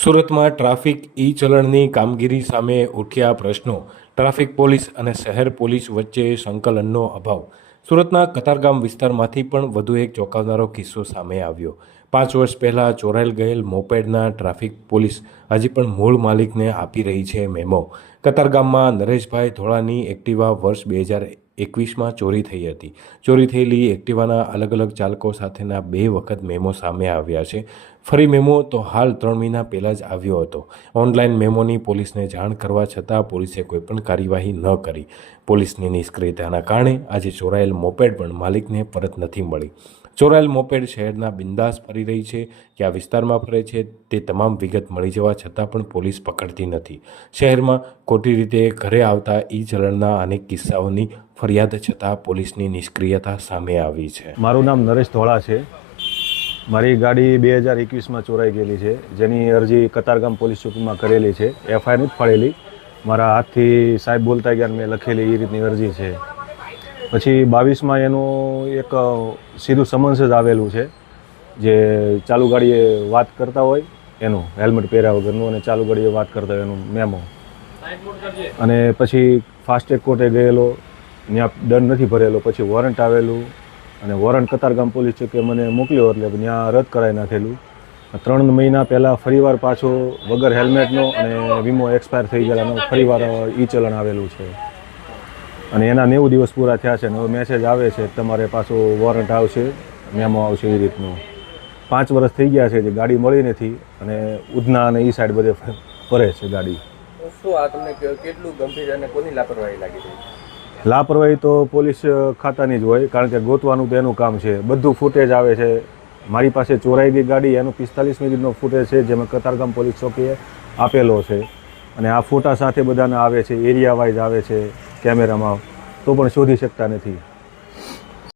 સુરતમાં ટ્રાફિક ઈ ચલણની કામગીરી સામે ઉઠ્યા પ્રશ્નો. ટ્રાફિક પોલીસ અને શહેર પોલીસ વચ્ચે સંકલનનો અભાવ. સુરતના કતારગામ વિસ્તારમાંથી પણ વધુ એક ચોંકાવનારો કિસ્સો સામે આવ્યો. પાંચ વર્ષ પહેલાં ચોરાયેલ ગયેલ મોપેડના ટ્રાફિક પોલીસ હજી પણ મૂળ માલિકને આપી રહી છે મેમો. કતારગામમાં નરેશભાઈ ધોળાની એક્ટિવા વર્ષ બે હજાર એકવીસમાં ચોરી થઈ હતી. ચોરી થયેલી એક્ટિવાના અલગ અલગ ચાલકો સાથેના બે વખત મેમો સામે આવ્યા છે. ફરી મેમો તો હાલ ત્રણ મહિના પહેલાં જ આવ્યો હતો. ઓનલાઈન મેમોની પોલીસને જાણ કરવા છતાં પોલીસે કોઈપણ કાર્યવાહી ન કરી. પોલીસની નિષ્ક્રિયતાના કારણે આજે ચોરાયેલ મોપેડ પણ માલિકને પરત નથી મળી. ચોરાયેલ મોપેડ શહેરના બિંદાસ ફરી રહી છે, કે આ વિસ્તારમાં ફરે છે, તે તમામ વિગત મળી જવા છતાં પણ પોલીસ પકડતી નથી. શહેરમાં ખોટી રીતે ઘરે આવતા ઈ ચલણના અનેક કિસ્સાઓની ફરિયાદ છતાં પોલીસની નિષ્ક્રિયતા સામે આવી છે. મારું નામ નરેશ ધોળા છે. મારી ગાડી બે હજાર એકવીસમાં ચોરાઈ ગયેલી છે. જેની અરજી કતારગામ પોલીસ ચોકીમાં કરેલી છે. એફઆઈઆર નથી ફાળેલી. મારા હાથથી સાહેબ બોલતા ગયા મેં લખેલી એ રીતની અરજી છે. પછી બાવીસમાં એનું એક સીધું સમન્સ જ આવેલું છે, જે ચાલુ ગાડીએ વાત કરતા હોય એનું હેલ્મેટ પહેર્યા વગરનું અને ચાલુ ગાડીએ વાત કરતા હોય એનું મેમો અને પછી ફાસ્ટેગ કોર્ટે ગયેલો ત્યાં દંડ નથી ભરેલો, પછી વોરંટ આવેલું અને વોરંટ કતારગામ પોલીસ ચોકે મને મોકલ્યો એટલે ત્યાં રદ કરાવી નાખેલું. ત્રણ મહિના પહેલાં ફરીવાર પાછો વગર હેલ્મેટનો અને વીમો એક્સપાયર થઈ ગયેલાનો ફરીવાર ઈ ચલણ આવેલું છે. અને એના નેવું દિવસ પૂરા થયા છે અને હવે મેસેજ આવે છે તમારે પાછું વોરંટ આવશે મેમો આવશે એ રીતનું. પાંચ વર્ષ થઈ ગયા છે જે ગાડી મળી નથી અને ઉધના અને એ સાઈડ બધે ફરે છે ગાડી. શું આ તમને કેટલું ગંભીર અને કોની લાપરવાહી લાગી રહી? લાપરવાહી તો પોલીસ ખાતાની જ હોય કારણ કે ગોતવાનું તો એનું કામ છે. બધું ફૂટેજ આવે છે. મારી પાસે ચોરાઈ ગઈ ગાડી એનું પિસ્તાલીસ મિનિટનો ફૂટેજ છે જેમાં કતારગામ પોલીસ ચોકીએ આપેલો છે. અને આ ફોટા સાથે બધાને આવે છે એરિયા વાઇઝ આવે છે. કેમેરામાં તો પણ શોધી શકતા નથી.